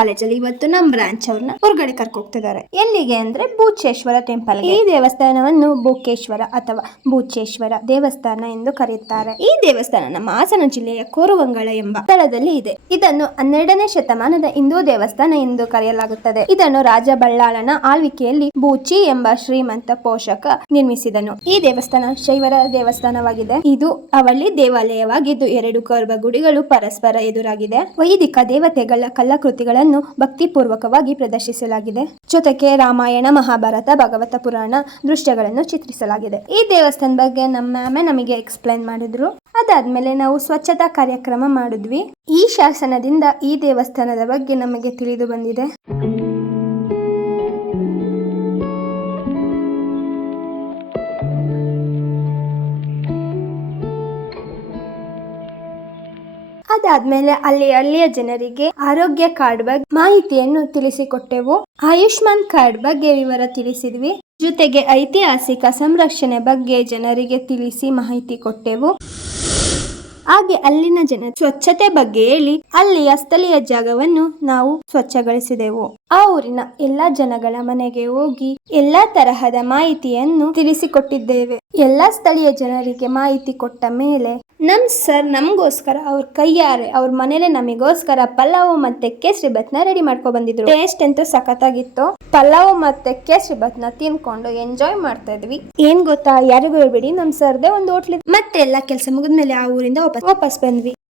ಕಾಲೇಜಲ್ಲಿ ಇವತ್ತು ನಮ್ಮ ಬ್ರಾಂಚ್ ಅವ್ರನ್ನ ಹೊರಗಡೆ ಕರ್ಕೋಗ್ತಿದ್ದಾರೆ. ಎಲ್ಲಿಗೆ ಅಂದ್ರೆ ಬೂಚೇಶ್ವರ ಟೆಂಪಲ್. ಈ ದೇವಸ್ಥಾನವನ್ನು ಬೂಕೇಶ್ವರ ಅಥವಾ ಬೂಚೇಶ್ವರ ದೇವಸ್ಥಾನ ಎಂದು ಕರೆಯುತ್ತಾರೆ. ಈ ದೇವಸ್ಥಾನ ನಮ್ಮ ಹಾಸನ ಜಿಲ್ಲೆಯ ಕೋರುವಂಗಳ ಎಂಬ ಸ್ಥಳದಲ್ಲಿ ಇದೆ. ಇದನ್ನು 12ನೇ ಶತಮಾನದ ಹಿಂದೂ ದೇವಸ್ಥಾನ ಎಂದು ಕರೆಯಲಾಗುತ್ತದೆ. ಇದನ್ನು ರಾಜ ಬಳ್ಳಾಳನ ಆಳ್ವಿಕೆಯಲ್ಲಿ ಬೂಚಿ ಎಂಬ ಶ್ರೀಮಂತ ಪೋಷಕ ನಿರ್ಮಿಸಿದನು. ಈ ದೇವಸ್ಥಾನ ಶೈವರ ದೇವಸ್ಥಾನವಾಗಿದೆ. ಇದು ಅವಳಿ ದೇವಾಲಯವಾಗಿದ್ದು 2 ಗರ್ಭಗುಡಿಗಳು ಪರಸ್ಪರ ಎದುರಾಗಿದೆ. ವೈದಿಕ ದೇವತೆಗಳ ಕಲಾಕೃತಿಗಳನ್ನು ಭಕ್ತಿಪೂರ್ವಕವಾಗಿ ಪ್ರದರ್ಶಿಸಲಾಗಿದೆ. ಜೊತೆಗೆ ರಾಮಾಯಣ, ಮಹಾಭಾರತ, ಭಾಗವತ ಪುರಾಣ ದೃಶ್ಯಗಳನ್ನು ಚಿತ್ರಿಸಲಾಗಿದೆ. ಈ ದೇವಸ್ಥಾನ ಬಗ್ಗೆ ನಮ್ಮ ಮ್ಯಾಮೆ ನಮಗೆ ಎಕ್ಸ್ಪ್ಲೈನ್ ಮಾಡಿದ್ರು. ಅದಾದ್ಮೇಲೆ ನಾವು ಸ್ವಚ್ಛತಾ ಕಾರ್ಯಕ್ರಮ ಮಾಡಿದ್ವಿ. ಈ ಶಾಸನದಿಂದ ಈ ದೇವಸ್ಥಾನದ ಬಗ್ಗೆ ನಮಗೆ ತಿಳಿದು ಬಂದಿದೆ. ಅದಾದ್ಮೇಲೆ ಹಳ್ಳಿಯ ಜನರಿಗೆ ಆರೋಗ್ಯ ಕಾರ್ಡ್ ಬಗ್ಗೆ ಮಾಹಿತಿಯನ್ನು ತಿಳಿಸಿಕೊಟ್ಟೆವು. ಆಯುಷ್ಮಾನ್ ಕಾರ್ಡ್ ಬಗ್ಗೆ ವಿವರ ತಿಳಿಸಿದ್ವಿ. ಜೊತೆಗೆ ಐತಿಹಾಸಿಕ ಸಂರಕ್ಷಣೆ ಬಗ್ಗೆ ಜನರಿಗೆ ತಿಳಿಸಿ ಮಾಹಿತಿ ಕೊಟ್ಟೆವು. ಹಾಗೆ ಅಲ್ಲಿನ ಜನ ಸ್ವಚ್ಛತೆ ಬಗ್ಗೆ ಹೇಳಿ ಅಲ್ಲಿಯ ಸ್ಥಳೀಯ ಜಾಗವನ್ನು ನಾವು ಸ್ವಚ್ಛಗೊಳಿಸಿದೆವು. ಆ ಊರಿನ ಎಲ್ಲಾ ಜನಗಳ ಮನೆಗೆ ಹೋಗಿ ಎಲ್ಲಾ ತರಹದ ಮಾಹಿತಿಯನ್ನು ತಿಳಿಸಿಕೊಟ್ಟಿದ್ದೇವೆ. ಎಲ್ಲಾ ಸ್ಥಳೀಯ ಜನರಿಗೆ ಮಾಹಿತಿ ಕೊಟ್ಟ ಮೇಲೆ ನಮ್ ಸರ್ ನಮಗೋಸ್ಕರ ಅವ್ರ ಕೈಯಾರೆ ಅವ್ರ ಮನೇಲೆ ನಮಗೋಸ್ಕರ ಪಲಾವ್ ಮತ್ತೆ ಕೇಸರಿ ಭಾತ್ನ ರೆಡಿ ಮಾಡ್ಕೊ ಬಂದಿದ್ರು. ಟೇಸ್ಟ್ ಅಂತೂ ಸಖತ್ತಾಗಿತ್ತು. ಪಲಾವ್ ಮತ್ತೆ ಕೇಸರಿ ಭಾತ್ನ ತಿನ್ಕೊಂಡು ಎಂಜಾಯ್ ಮಾಡ್ತಾ ಇದ್ವಿ. ಏನ್ ಗೊತ್ತಾ, ಯಾರಿಗೂ ಹೇಳ್ಬೇಡಿ, ನಮ್ ಸರ್ದೇ ಒಂದು ಹೋಟ್ಲ್. ಮತ್ತೆ ಎಲ್ಲಾ ಕೆಲಸ ಮುಗಿದ್ಮೇಲೆ ಆ ಊರಿಂದ ವಾಪಸ್ ಬಂದ್ವಿ.